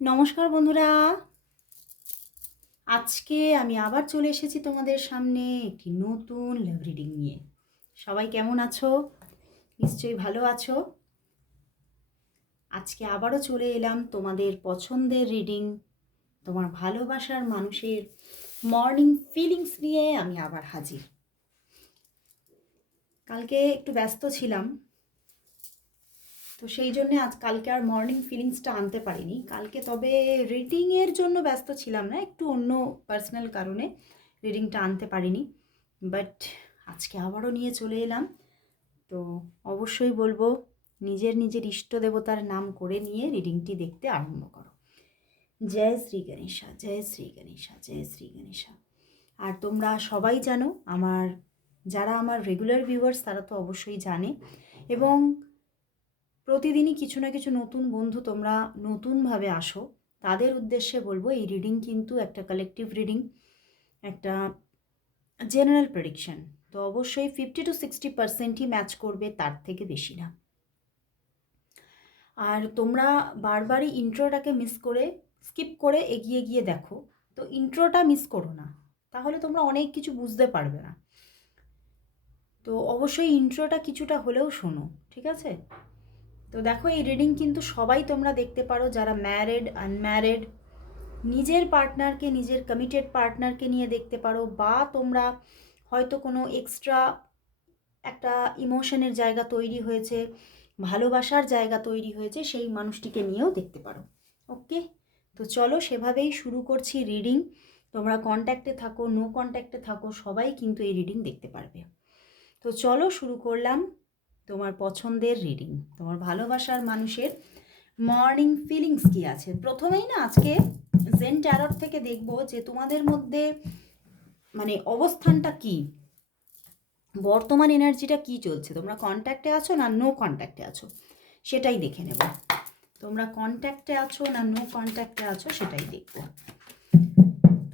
নমস্কার বন্ধুরা, আজকে আমি আবার চলে এসেছি তোমাদের সামনে একটি নতুন লাভ রিডিং নিয়ে। সবাই কেমন আছো? নিশ্চয়ই ভালো আছো। আজকে আবারও চলে এলাম তোমাদের পছন্দের রিডিং, তোমার ভালোবাসার মানুষের মর্নিং ফিলিংস নিয়ে আমি আবার হাজির। কালকে একটু ব্যস্ত ছিলাম, তো সেই জন্যে কালকে আর মর্নিং ফিলিংসটা আনতে পারিনি। কালকে তবে রিডিংয়ের জন্য ব্যস্ত ছিলাম না, একটু অন্য পার্সোনাল কারণে রিডিংটা আনতে পারিনি। বাট আজকে আবারও নিয়ে চলে এলাম। তো অবশ্যই বলবো নিজের নিজের ইষ্ট দেবতার নাম করে নিয়ে রিডিংটি দেখতে আরম্ভ করো। জয় শ্রী গণেশা, জয় শ্রী গণেশা, জয় শ্রী গণেশা। আর তোমরা সবাই জানো, যারা আমার রেগুলার ভিউয়ার্স তারা তো অবশ্যই জানে, এবং প্রতিদিনই কিছু না কিছু নতুন বন্ধু তোমরা নতুনভাবে আসো, তাদের উদ্দেশ্যে বলবো এই রিডিং কিন্তু একটা কালেকটিভ রিডিং, একটা জেনারেল প্রেডিকশন। তো অবশ্যই 50-60%ই ম্যাচ করবে, তার থেকে বেশি না। আর তোমরা বারবারই ইন্ট্রোটাকে স্কিপ করে এগিয়ে গিয়ে দেখো, তো ইন্ট্রোটা মিস করো না, তাহলে তোমরা অনেক কিছু বুঝতে পারবে না। তো অবশ্যই ইন্ট্রোটা কিছুটা হলেও শোনো, ঠিক আছে? তো দেখো, এই রিডিং কিন্তু সবাই তোমরা দেখতে পারো, যারা ম্যারিড, আনম্যারিড, নিজের পার্টনারকে, নিজের কমিটেড পার্টনারকে নিয়ে দেখতে পারো, বা তোমরা হয়তো কোনো এক্সট্রা একটা ইমোশনের জায়গা তৈরি হয়েছে, ভালোবাসার জায়গা তৈরি হয়েছে, সেই মানুষটিকে নিয়েও দেখতে পারো। ওকে, তো চলো সেভাবেই শুরু করছি রিডিং। তোমরা কন্ট্যাক্টে থাকো, নো কন্ট্যাক্টে থাকো, সবাই কিন্তু এই রিডিং দেখতে পারবে। তো চলো শুরু করলাম তোমার পছন্দের রিডিং, তোমার ভালোবাসার মানুষের মর্নিং ফিলিংস কী আছে। প্রথমেই না আজকে জেন ট্যারট থেকে দেখব যে তোমাদের মধ্যে মানে অবস্থানটা কি, বর্তমান এনার্জিটা কি চলছে, তোমরা কন্ট্যাক্টে আছো না নো কন্ট্যাক্টে আছো, সেটাই দেখে নেব। তোমরা কন্ট্যাক্টে আছো না নো কন্ট্যাক্টে আছো সেটাই দেখব।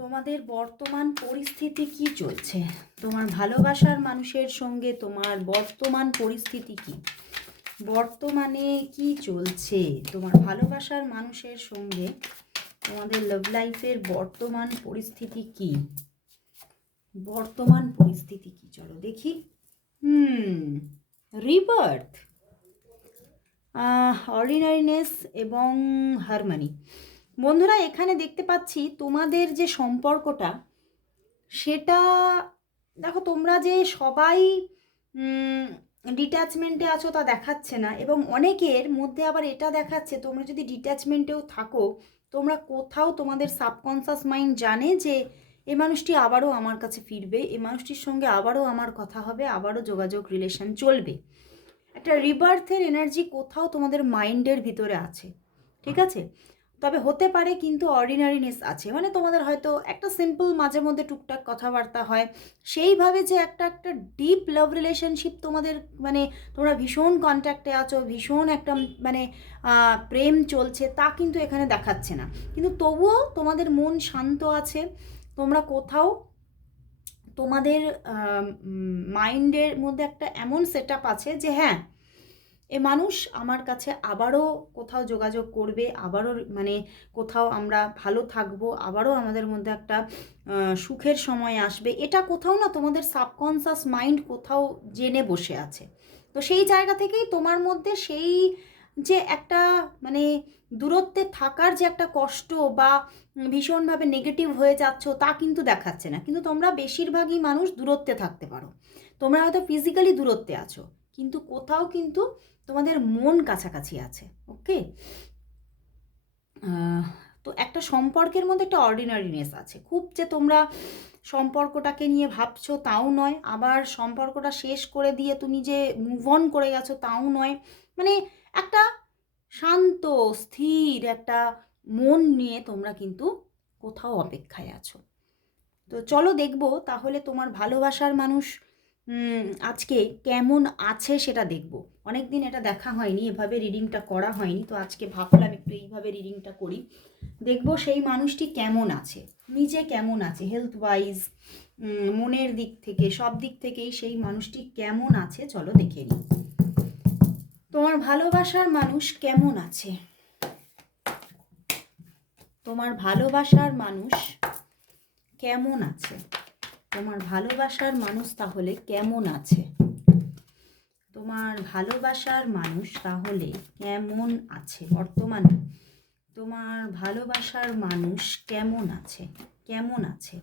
তোমাদের বর্তমান পরিস্থিতি কি চলছে, তোমার ভালোবাসার মানুষের সঙ্গে তোমার বর্তমান পরিস্থিতি কি, বর্তমানে কি চলছে তোমার ভালোবাসার মানুষের সঙ্গে, তোমাদের লাভ লাইফের বর্তমান পরিস্থিতি কি, বর্তমান পরিস্থিতি কি, চলো দেখি। রিবার্থ, অর্ডিনারিনেস এবং হারমনি। বন্ধুরা, এখানে দেখতে পাচ্ছি তোমাদের যে সম্পর্কটা, সেটা দেখো, তোমরা যে সবাই ডিট্যাচমেন্টে আছো তা দেখাচ্ছে না, এবং অনেকের মধ্যে আবার এটা দেখাচ্ছে তোমরা যদি ডিট্যাচমেন্টেও থাকো, তোমরা কোথাও তোমাদের সাবকনসিয়াস মাইন্ড জানে যে এই মানুষটি আবারও আমার কাছে ফিরবে, এই মানুষটির সঙ্গে আবারও আমার কথা হবে, আবারও যোগাযোগ রিলেশন চলবে। একটা রিবার্থের এনার্জি কোথাও তোমাদের মাইন্ডের ভিতরে আছে, ঠিক আছে? তবে হতে পারে কিন্তু অর্ডিনারিনেস আছে, মানে তোমাদের হয়তো একটা সিম্পল মাঝে মধ্যে টুকটাক কথাবার্তা হয়, সেইভাবে যে একটা একটা ডিপ লাভ রিলেশনশিপ তোমাদের, মানে তোমরা ভীষণ কন্ট্যাক্টে আছো, ভীষণ একটা মানে প্রেম চলছে, তা কিন্তু এখানে দেখাচ্ছে না। কিন্তু তবুও তোমাদের মন শান্ত আছে, তোমরা কোথাও তোমাদের মাইন্ডের মধ্যে একটা এমন সেট আপ আছে যে হ্যাঁ, এ মানুষ আমার কাছে আবারও কোথাও যোগাযোগ করবে, আবারও মানে কোথাও আমরা ভালো থাকবো, আবারও আমাদের মধ্যে একটা সুখের সময় আসবে, এটা কোথাও না তোমাদের সাবকনসিয়াস মাইন্ড কোথাও জেনে বসে আছে। তো সেই জায়গা থেকেই তোমার মধ্যে সেই যে একটা মানে দূরত্বে থাকার যে একটা কষ্ট, বা ভীষণভাবে নেগেটিভ হয়ে যাচ্ছ, তা কিন্তু দেখাচ্ছে না। কিন্তু তোমরা বেশিরভাগই মানুষ দূরত্বে থাকতে পারো, তোমরা হয়তো ফিজিক্যালি দূরত্বে আছো, কিন্তু কোথাও কিন্তু তোমাদের মন কাছাকাছি আছে। ওকে, তো একটা সম্পর্কের মধ্যে একটা অর্ডিনারিনেস আছে, খুব যে তোমরা সম্পর্কটাকে নিয়ে ভাবছো তাও নয়, আবার সম্পর্কটা শেষ করে দিয়ে তুমি যে মুভ অন করে গেছো তাও নয়, মানে একটা শান্ত স্থির একটা মন নিয়ে তোমরা কিন্তু কোথাও অপেক্ষায় আছো। তো চলো দেখবো তাহলে তোমার ভালোবাসার মানুষ আজকে কেমন আছে সেটা দেখবো। অনেক দিন এটা দেখা হয়নি, এভাবে রিডিংটা করা হয়নি, তো আজকে ভাবলাম একটু এইভাবে রিডিংটা করি। দেখবো সেই মানুষটি কেমন আছে, নিজে কেমন আছে, হেলথ ওয়াইজ, মনের দিক থেকে, সব দিক থেকেই সেই মানুষটি কেমন আছে, চলো দেখে নিই তোমার ভালোবাসার মানুষ কেমন আছে। তোমার ভালোবাসার মানুষ কেমন আছে? তোমার ভালোবাসার মানুষ তাহলে কেমন আছে? তোমার ভালোবাসার মানুষ তাহলে কেমন আছে বর্তমানে? তোমার ভালোবাসার মানুষ কেমন আছে? কেমন আছে?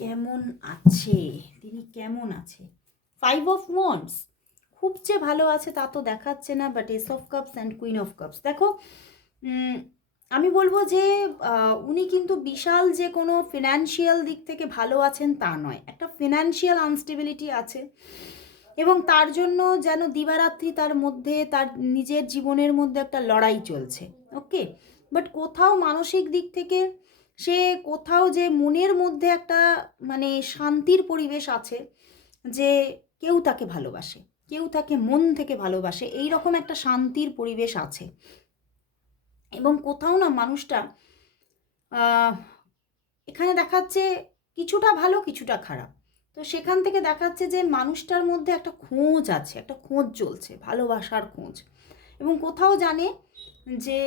কেমন আছে? তিনি কেমন আছে? 5 অফ ওয়ান্ডস। খুব যে ভালো আছে তা তো দেখাচ্ছে না, but S of cups and queen of cups. দেখো, আমি বলবো যে উনি কিন্তু বিশাল যে কোনো ফিনান্সিয়াল দিক থেকে ভালো আছেন তা নয়, একটা ফিনান্সিয়াল আনস্টেবিলিটি আছে এবং তার জন্য যেন দিবারাত্রি তার মধ্যে তার নিজের জীবনের মধ্যে একটা লড়াই চলছে। ওকে, বাট কোথাও মানসিক দিক থেকে সে কোথাও যে মনের মধ্যে একটা মানে শান্তির পরিবেশ আছে, যে কেউ তাকে ভালোবাসে, কেউ তাকে মন থেকে ভালোবাসে, এই রকম একটা শান্তির পরিবেশ আছে। এবং কোথাও না মানুষটা এখানে দেখাচ্ছে কিছুটা ভালো কিছুটা খারাপ। তো সেখান থেকে দেখাচ্ছে যে মানুষটার মধ্যে একটা খোঁজ আছে, একটা খোঁজ চলছে, ভালোবাসার খোঁজ। এবং কোথাও জানে যে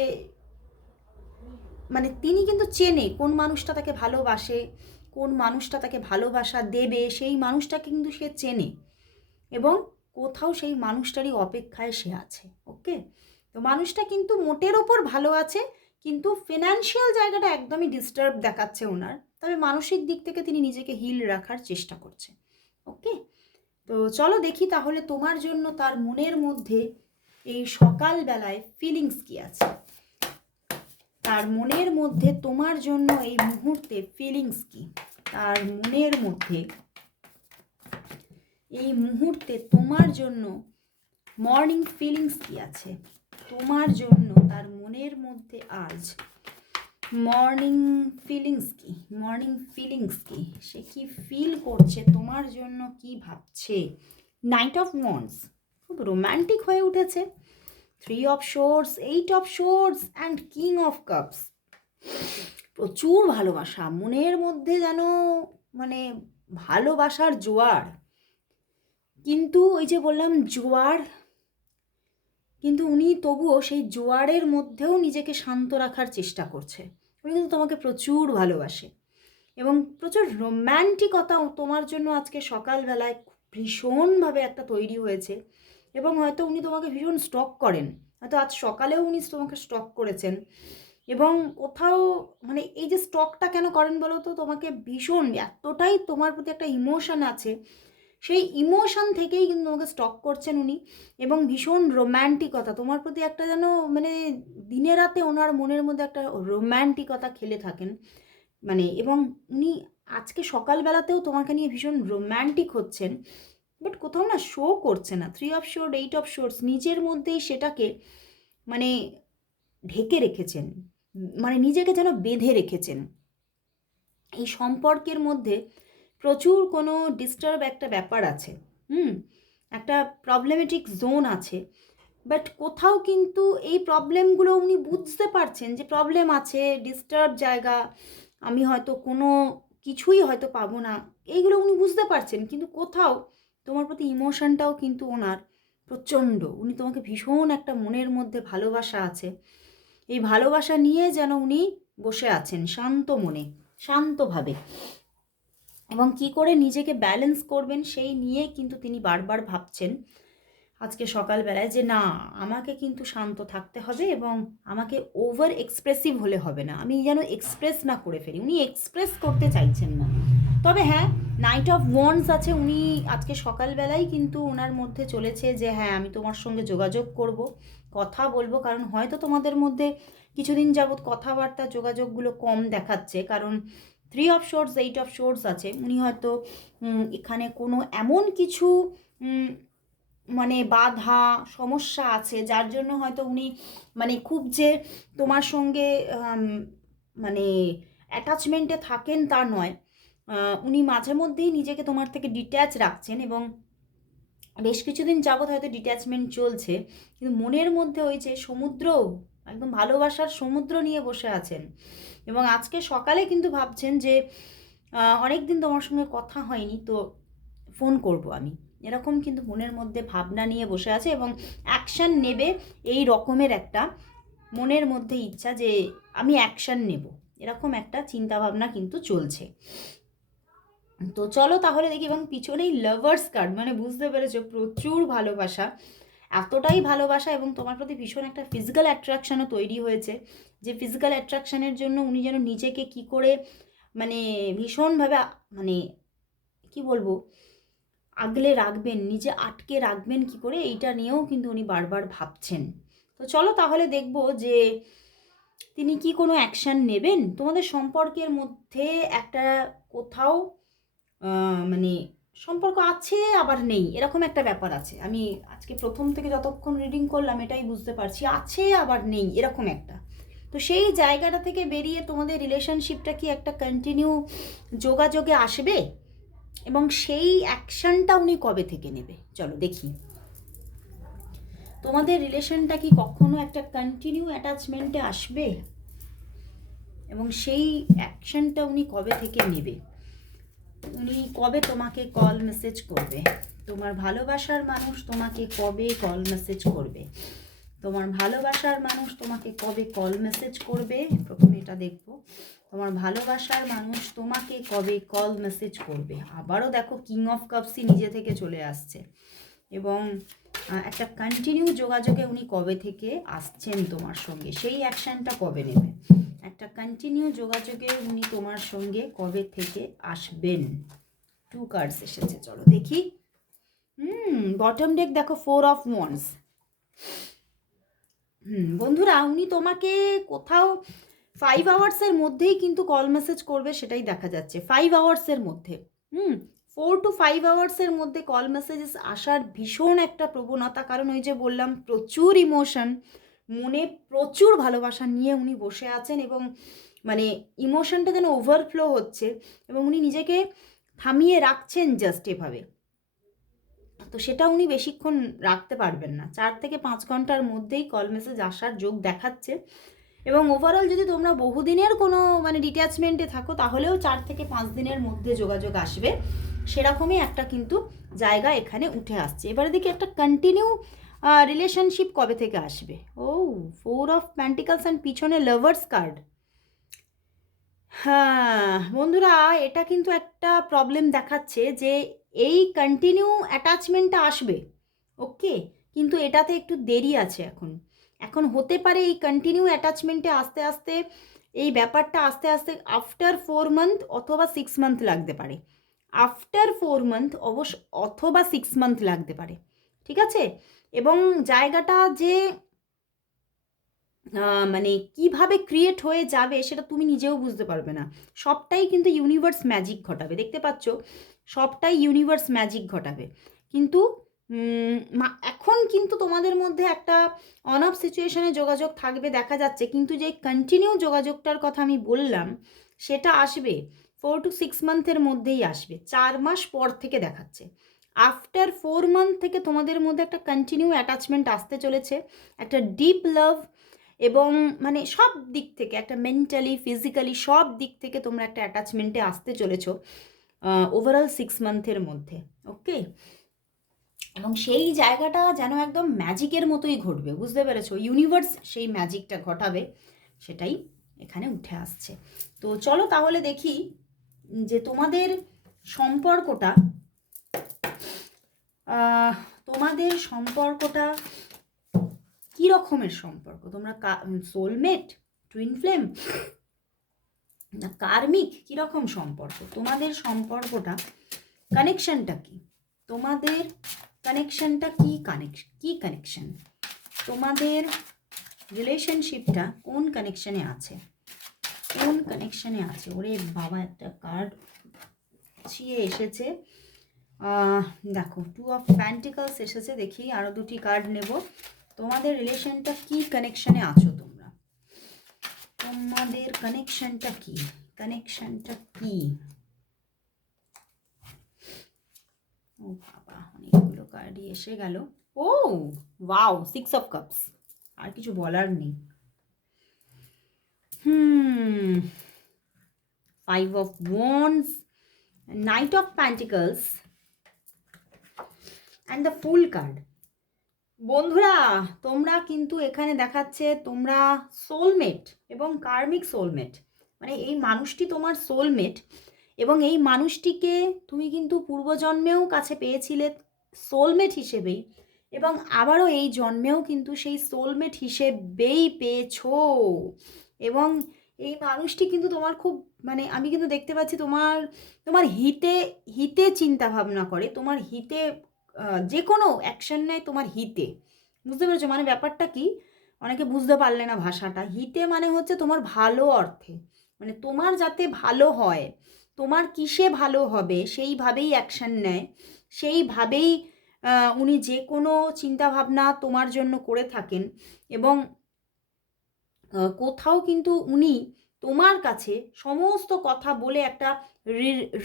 মানে তিনি কিন্তু চেনে কোন মানুষটা তাকে ভালোবাসে, কোন মানুষটা তাকে ভালোবাসা দেবে, সেই মানুষটাকে কিন্তু সে চেনে এবং কোথাও সেই মানুষটারই অপেক্ষায় সে আছে। ওকে, তো মানুষটা কিন্তু মোটের ওপর ভালো আছে, কিন্তু ফিনান্সিয়াল জায়গাটা একদমই ডিস্টার্ব দেখাচ্ছে ওনার। তবে মানসিক দিক থেকে তিনি নিজেকে হিল রাখার চেষ্টা করছে। ওকে, তো চলো দেখি তাহলে তোমার জন্য তার মনের মধ্যে এই সকালবেলায় ফিলিংস কি আছে। তার মনের মধ্যে তোমার জন্য এই মুহূর্তে ফিলিংস কি? তার মনের মধ্যে এই মুহূর্তে তোমার জন্য মর্নিং ফিলিংস কি আছে? তোমার জন্য তার মনের মধ্যে আজ মর্নিং ফিলিংস কি? মর্নিং ফিলিংস কি? সে কি ফিল করছে তোমার জন্য, কি ভাবছে? নাইট অফ ওয়ান্ডস, খুব রোম্যান্টিক হয়ে উঠেছে। 3 of swords, 8 of swords and king of cups. প্রচুর ভালোবাসা মনের মধ্যে, যেন মানে ভালোবাসার জোয়ার। কিন্তু ওই যে বললাম জোয়ার, কিন্তু উনি তবুও সেই জোয়ারের মধ্যেও নিজেকে শান্ত রাখার চেষ্টা করছে। উনি কিন্তু তোমাকে প্রচুর ভালোবাসে এবং প্রচুর রোম্যান্টিকতা তোমার জন্য আজকে সকালবেলায় ভীষণভাবে একটা তৈরি হয়েছে। এবং হয়তো উনি তোমাকে ভীষণ স্টক করেন, হয়তো আজ সকালেও উনি তোমাকে স্টক করেছেন। এবং কোথাও মানে এই যে স্টকটা কেন করেন বলো তো, তোমাকে ভীষণ এতটাই তোমার প্রতি একটা ইমোশন আছে, সেই ইমোশন থেকেই কিন্তু তোমাকে স্টক করছেন উনি। এবং ভীষণ রোম্যান্টিকতা তোমার প্রতি একটা যেন মানে দিনে রাতে ওনার মনের মধ্যে একটা রোম্যান্টিকতা খেলে থাকেন মানে। এবং উনি আজকে সকালবেলাতেও তোমাকে নিয়ে ভীষণ রোম্যান্টিক হচ্ছেন, বাট কোথাও না শো করছে না। 3 অফ শোর্স, 8 অফ শোর্স, নিজের মধ্যেই সেটাকে মানে ঢেকে রেখেছেন, মানে নিজেকে যেন বেঁধে রেখেছেন। এই সম্পর্কের মধ্যে প্রচুর কোনো ডিস্টার্ব একটা ব্যাপার আছে, একটা প্রবলেমেটিক জোন আছে। বাট কোথাও কিন্তু এই প্রবলেমগুলো উনি বুঝতে পারছেন যে প্রবলেম আছে, ডিস্টার্ব জায়গা, আমি হয়তো কোনো কিছুই হয়তো পাবো না, এইগুলো উনি বুঝতে পারছেন। কিন্তু কোথাও তোমার প্রতি ইমোশনটাও কিন্তু ওনার প্রচণ্ড, উনি তোমাকে ভীষণ একটা মনের মধ্যে ভালোবাসা আছে। এই ভালোবাসা নিয়ে যেন উনি বসে আছেন শান্ত মনে, শান্তভাবে। এবং কি করে নিজেকে ব্যালেন্স করবেন সেই নিয়ে কিন্তু তিনি বারবার ভাবছেন আজকে সকালবেলায়, যে না আমাকে কিন্তু শান্ত থাকতে হবে এবং আমাকে ওভার এক্সপ্রেসিভ হলে হবে না, আমি যেন এক্সপ্রেস না করে ফেলি। উনি এক্সপ্রেস করতে চাইছেন না। তবে হ্যাঁ, নাইট অফ ওয়ান্ডস আছে, উনি আজকে সকালবেলাই কিন্তু ওনার মধ্যে চলেছে যে হ্যাঁ আমি তোমার সঙ্গে যোগাযোগ করব, কথা বলবো। কারণ হয়তো তোমাদের মধ্যে কিছুদিন যাবৎ কথাবার্তা যোগাযোগগুলো কম দেখাচ্ছে, কারণ 3 অফ শোর্স, 8 অফ শোর্স আছে। উনি হয়তো এখানে কোনো এমন কিছু মানে বাধা সমস্যা আছে যার জন্য হয়তো উনি মানে খুব যে তোমার সঙ্গে মানে অ্যাটাচমেন্টে থাকেন তা নয়। উনি মাঝে মধ্যেই নিজেকে তোমার থেকে ডিট্যাচ রাখছেন এবং বেশ কিছুদিন যাবৎ হয়তো ডিট্যাচমেন্ট চলছে, কিন্তু মনের মধ্যে ওই যে সমুদ্র, একদম ভালোবাসার সমুদ্র নিয়ে বসে আছেন। এবং আজকে সকালে কিন্তু ভাবছেন যে অনেক দিন তোমার সঙ্গে কথা হয়নি, তো ফোন করব আমি, এরকম কিন্তু মনের মধ্যে ভাবনা নিয়ে বসে আছে এবং অ্যাকশান নেবে এই রকমের একটা মনের মধ্যে ইচ্ছা যে আমি অ্যাকশান নেব, এরকম একটা চিন্তাভাবনা কিন্তু চলছে। তো চলো তাহলে দেখি। এবং পিছনেই লাভার্স কার্ড, মানে বুঝতে পেরেছো প্রচুর ভালোবাসা, এতটাই ভালোবাসা এবং তোমার প্রতি ভীষণ একটা ফিজিক্যাল অ্যাট্রাকশানও তৈরি হয়েছে, যে ফিজিক্যাল অ্যাট্রাকশানের জন্য উনি যেন নিজেকে কি করে মানে ভীষণভাবে মানে কি বলবো আগলে রাখবেন, নিজে আটকে রাখবেন কি করে, এইটা নিয়েও কিন্তু উনি বারবার ভাবছেন। তো চলো তাহলে দেখবো যে তিনি কি কোনো অ্যাকশান নেবেন তোমাদের সম্পর্কের মধ্যে। একটা কোথাও মানে সম্পর্ক আছে আবার নেই, এরকম একটা ব্যাপার আছে। আমি আজকে প্রথম থেকে যতক্ষণ রিডিং করলাম এটাই বুঝতে পারছি, আছে আবার নেই এরকম একটা। তো সেই জায়গাটা থেকে বেরিয়ে তোমাদের রিলেশনশিপটা কি একটা কন্টিনিউ যোগাযোগে আসবে, এবং সেই অ্যাকশনটা উনি কবে থেকে নেবে চলো দেখি। তোমাদের রিলেশনটা কি কখনো একটা কন্টিনিউ অ্যাটাচমেন্টে আসবে, এবং সেই অ্যাকশনটা উনি কবে থেকে নেবে, উনি কবে তোমাকে কল মেসেজ করবে, তোমার ভালোবাসার মানুষ তোমাকে কবে কল মেসেজ করবে, তোমার ভালোবাসার মানুষ তোমাকে কবে কল মেসেজ করবে। প্রথমে এটা দেখবো, তোমার ভালোবাসার মানুষ তোমাকে কবে কল মেসেজ করবে। আবারও দেখো কিং অফ কাপসই নিজে থেকে চলে আসছে, এবং একটা কন্টিনিউ যোগাযোগে উনি কবে থেকে আসছেন তোমার সঙ্গে, সেই অ্যাকশনটা কবে নেবে। একটা কন্টিনিউ যোগাযোগে উনি তোমার সঙ্গে কবে থেকে আসবেন। 2 কার্ডস এসেছে, চলো দেখি। বটম ডেক দেখো 4 অফ ওয়ান্ডস। বন্ধুরা উনি তোমাকে কোথাও 5 আওয়ার্সের মধ্যেই কিন্তু কল মেসেজ করবে, সেটাই দেখা যাচ্ছে 5 আওয়ার্সের মধ্যে। 4 to 5 আওয়ার্সের মধ্যে কল মেসেজেস আসার ভীষণ একটা প্রবণতা, কারণ ওই যে বললাম প্রচুর ইমোশন, মনে প্রচুর ভালোবাসা নিয়ে উনি বসে আছেন, এবং মানে ইমোশনটা যেন ওভারফ্লো হচ্ছে, এবং উনি নিজেকে থামিয়ে রাখছেন জাস্ট এভাবে। তো সেটা উনি বেশিক্ষণ রাখতে পারবেন না, 4 থেকে 5 ঘন্টার মধ্যেই কল মেসেজ আসার যোগ দেখাচ্ছে। এবং ওভারঅল যদি তোমরা বহুদিনের কোনো মানে ডিট্যাচমেন্টে থাকো তাহলেও 4 থেকে 5 দিনের মধ্যে যোগাযোগ আসবে, সেরকমই একটা কিন্তু জায়গা এখানে উঠে আসছে। এবারে দেখি একটা কন্টিনিউ রিলেশনশিপ কবে থেকে আসবে। 4 অফ পেন্টিকলস অ্যান্ড পিছনে লাভার্স কার্ড। হ্যাঁ বন্ধুরা, এটা কিন্তু একটা প্রবলেম দেখাচ্ছে যে এই কন্টিনিউ অ্যাটাচমেন্টটা আসবে, ওকে, কিন্তু এটাতে একটু দেরি আছে এখন। এখন হতে পারে এই কন্টিনিউ অ্যাটাচমেন্টে আস্তে আস্তে এই ব্যাপারটা আস্তে আস্তে আফটার 4 মান্থ অথবা 6 মান্থ লাগতে পারে, আফটার 4 মান্থ অবশ্য অথবা 6 মান্থ লাগতে পারে, ঠিক আছে। এবং জায়গাটা যে মানে কিভাবে ক্রিয়েট হয়ে যাবে সেটা তুমি নিজেও বুঝতে পারবে না। সবটাই কিন্তু ইউনিভার্স ম্যাজিক ঘটাবে, দেখতে পাচ্ছ, সবটাই ইউনিভার্স ম্যাজিক ঘটাবে। কিন্তু এখন কিন্তু তোমাদের মধ্যে একটা অন অফ সিচুয়েশনে যোগাযোগ থাকবে দেখা যাচ্ছে, কিন্তু যে কন্টিনিউ যোগাযোগটার কথা আমি বললাম সেটা আসবে 4 to 6 মান্থের মধ্যেই আসবে, 4 মাস পর থেকে দেখাচ্ছে। আফটার 4 মান্থ থেকে তোমাদের মধ্যে একটা কন্টিনিউ অ্যাটাচমেন্ট আসতে চলেছে, একটা ডিপ লাভ, এবং মানে সব দিক থেকে একটা মেন্টালি ফিজিক্যালি সব দিক থেকে তোমরা একটা অ্যাটাচমেন্টে আসতে চলেছো ওভারঅল 6 মান্থের মধ্যে, ওকে। এবং সেই জায়গাটা যেন একদম ম্যাজিকের মতোই ঘটবে, বুঝতে পেরেছো, ইউনিভার্স সেই ম্যাজিকটা ঘটাবে, সেটাই এখানে উঠে আসছে। তো চলো তাহলে দেখি যে তোমাদের সম্পর্কটা তোমাদের সম্পর্কটা কী রকমের সম্পর্ক, তোমরা সোলমেট, টুইন ফ্লেম, না কার্মিক, কীরকম সম্পর্ক তোমাদের সম্পর্কটা, কানেকশনটা কি, তোমাদের কানেকশনটা কি, কানেকশন তোমাদের রিলেশনশিপটা কোন কানেকশনে আছে, কোন কানেকশনে আছে। ওরে বাবা, একটা কার্ড ছিয়ে এসেছে, দেখো 2 অফ পেন্টিকলস এসেছে, দেখি আরও 2টি কার্ড নেব। তোমাদের রিলেশনটা কি কানেকশনে আছো তোমরা, তোমাদের কানেকশনটা কি, কানেকশনটা কি। ও বাবা, অনেকগুলো কার্ডই এসে গেল। ও ওয়াও, 6 অফ কাপস, আর কিছু বলার নেই। 5 of wands, night of pentacles and the fool card. বন্ধুরা, তোমরা কিন্তু এখানে দেখাচ্ছে তোমরা সোলমেট এবং কার্মিক সোলমেট, মানে এই মানুষটি তোমার সোলমেট এবং এই মানুষটিকে তুমি কিন্তু পূর্বজন্মেও কাছে পেয়েছিলে সোলমেট হিসেবেই, এবং আবারও এই জন্মেও কিন্তু সেই সোলমেট হিসেবেই পেয়েছো। এবং এই মানুষটি কিন্তু তোমার খুব, মানে আমি কিন্তু দেখতে পাচ্ছি তোমার তোমার হিতে হিতে চিন্তা ভাবনা করে, তোমার হিতে যে কোনো অ্যাকশন নেয় তোমার হিতে। বুঝতে পেরেছো মানে ব্যাপারটা কি? অনেকে বুঝতে পারলে না ভাষাটা। হিতে মানে হচ্ছে তোমার ভালো অর্থে, মানে তোমার যাতে ভালো হয়, তোমার কিসে ভালো হবে সেইভাবেই অ্যাকশন নেয়, সেইভাবেই উনি যে কোনো চিন্তাভাবনা তোমার জন্য করে থাকেন। এবং কোথাও কিন্তু উনি তোমার কাছে সমস্ত কথা বলে একটা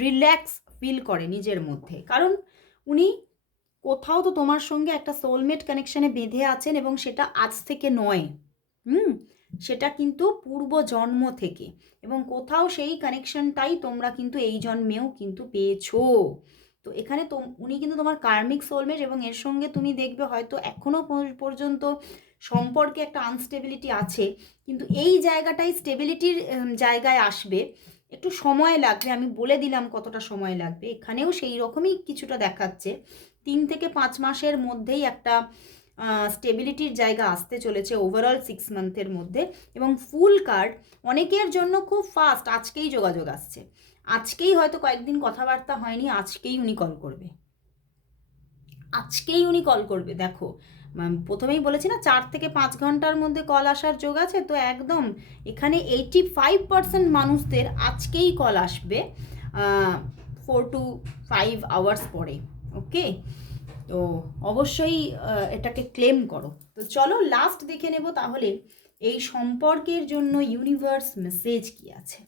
রিল্যাক্স ফিল করে নিজের মধ্যে, কারণ উনি কোথাও তো তোমার সঙ্গে একটা সোলমেট কানেকশানে বেঁধে আছেন, এবং সেটা আজ থেকে নয়, হুম, সেটা কিন্তু পূর্ব জন্ম থেকে, এবং কোথাও সেই কানেকশনটাই তোমরা কিন্তু এই জন্মেও কিন্তু পেয়েছো। তো এখানে তো উনি কিন্তু তোমার কার্মিক সোলমেট, এবং এর সঙ্গে তুমি দেখবে হয়তো এখনও পর্যন্ত সম্পর্কে একটা আনস্টেবিলিটি আছে, কিন্তু এই জায়গাটাই স্টেবিলিটির জায়গায় আসবে। একটু সময় লাগবে, আমি বলে দিলাম কতটা সময় লাগবে। এখানেও সেই রকমই কিছুটা দেখাচ্ছে, 3 থেকে 5 মাসের মধ্যেই একটা স্টেবিলিটির জায়গা আসতে চলেছে ওভারঅল 6 মান্থের মধ্যে। এবং ফুল কার্ড অনেকের জন্য খুব ফাস্ট, আজকেই যোগাযোগ আসছে, আজকেই হয়তো কয়েকদিন কথাবার্তা হয়নি, আজকেই উনি কল করবে, আজকেই উনি কল করবে। দেখো প্রথমেই বলেছি না 4 থেকে 5 ঘন্টার মধ্যে কল আসার যোগ আছে, তো একদম এখানে 85% মানুষদের আজকেই কল আসবে 4 to 5 আওয়ার্স পরে। ওকে, তো অবশ্যই এটাকে ক্লেম করো। তো চলো লাস্ট দেখে নেব তাহলে এই সম্পর্কের জন্য ইউনিভার্স মেসেজ কি আছে।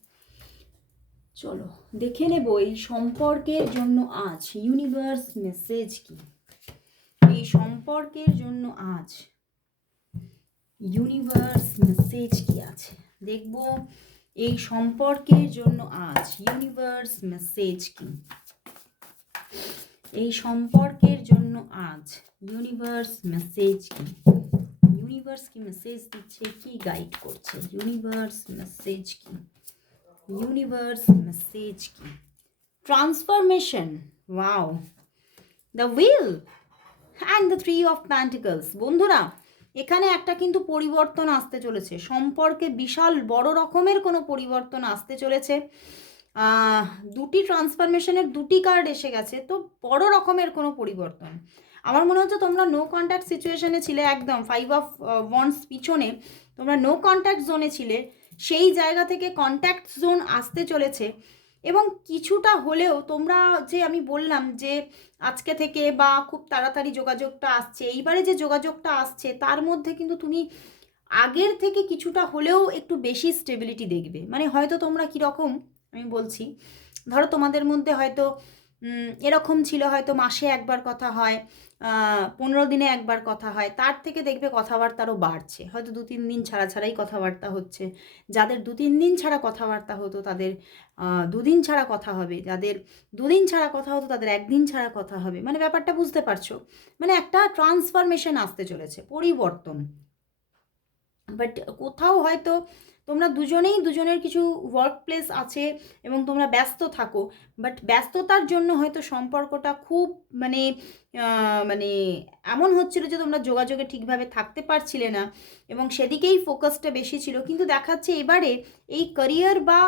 চলো দেখে নেব এই সম্পর্কের জন্য আজ ইউনিভার্স মেসেজ কি। এই সম্পর্কের জন্য আজ ইউনিভার্স মেসেজ কি আছে দেখব। এই সম্পর্কের জন্য আজ ইউনিভার্স মেসেজ কি। এই সম্পর্কের জন্য আজ ইউনিভার্স মেসেজ কি। ইউনিভার্স কি মেসেজ দিচ্ছে, কি গাইড করছে, ইউনিভার্স মেসেজ কি। ইউনিভার্স মেসেজ কি। Transformation, wow, the wheel and the 3 of Pentacles। বন্ধুরা এখানে একটা কিন্তু পরিবর্তন আসতে চলেছে, সম্পর্কে বিশাল বড় রকমের কোনো পরিবর্তন আসতে চলেছে। দুটি ট্রান্সফরমেশনের দুটি কার্ড এসে গেছে, তো বড় রকমের কোনো পরিবর্তন। আমার মনে হচ্ছে তোমরা নো কন্ট্যাক্ট সিচুয়েশনে ছিলে, একদম 5 of Wands পিছনে তোমরা নো কন্ট্যাক্ট জোনে ছিলে, সেই জায়গা থেকে কন্ট্যাক্ট জোন আসতে চলেছে। এবং কিছুটা হলেও তোমরা, যে আমি বললাম যে আজকে থেকে বা খুব তাড়াতাড়ি যোগাযোগটা আসছে, এইবারে যে যোগাযোগটা আসছে তার মধ্যে কিন্তু তুমি আগের থেকে কিছুটা হলেও একটু বেশি স্টেবিলিটি দেখবে। মানে হয়তো তোমরা কীরকম আমি বলছি, ধরো তোমাদের মধ্যে হয়তো এরকম ছিল, হয়তো মাসে একবার কথা হয়, 15 দিনে একবার কথা হয়, তার থেকে দেখবে কথাবার্তারও বাড়ছে, হয়তো 2-3 দিন ছাড়া ছাড়াই কথাবার্তা হচ্ছে। যাদের 2-3 দিন ছাড়া কথাবার্তা হতো তাদের 2 দিন ছাড়া কথা হবে, যাদের 2 দিন ছাড়া কথা হতো তাদের 1 দিন ছাড়া কথা হবে। মানে ব্যাপারটা বুঝতে পারছো, মানে একটা ট্রান্সফরমেশন আসতে চলেছে, পরিবর্তন। বাট কোথাও হয়তো তোমরা দুজনেই দুজনের কিছু ওয়ার্ক প্লেস আছে এবং তোমরা ব্যস্ত থাকো, বাট ব্যস্ততার জন্য হয়তো সম্পর্কটা খুব মানে মানে এমন হচ্ছিল যে তোমরা যোগাযোগে ঠিকভাবে থাকতে পারছিলে না, এবং সেদিকেই ফোকাসটা বেশি ছিল। কিন্তু দেখাচ্ছে এবারে এই ক্যারিয়ার বা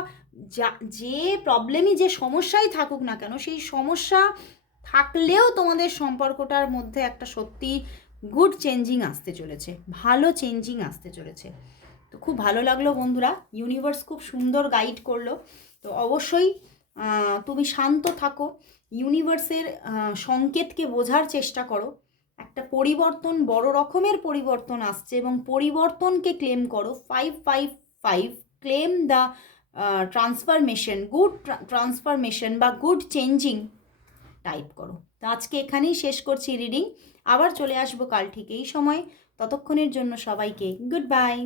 যে প্রবলেমই, যে সমস্যাই থাকুক না কেন, সেই সমস্যা থাকলেও তোমাদের সম্পর্কটার মধ্যে একটা সত্যি গুড চেঞ্জিং আসতে চলেছে, ভালো চেঞ্জিং আসতে চলেছে। তো খুব ভালো লাগলো বন্ধুরা, ইউনিভার্স খুব সুন্দর গাইড করলো। তো অবশ্যই তুমি শান্ত থাকো, ইউনিভার্সের সংকেতকে বোঝার চেষ্টা করো। একটা পরিবর্তন, বড় রকমের পরিবর্তন আসছে, এবং পরিবর্তনকে ক্লেম করো। 555 claim the transformation, good transformation বা গুড চেঞ্জিং টাইপ করো। তো আজকে এখানেই শেষ করছি রিডিং, আবার চলে আসবো কাল ঠিক এই সময়। ততক্ষণের জন্য সবাইকে গুড বাই।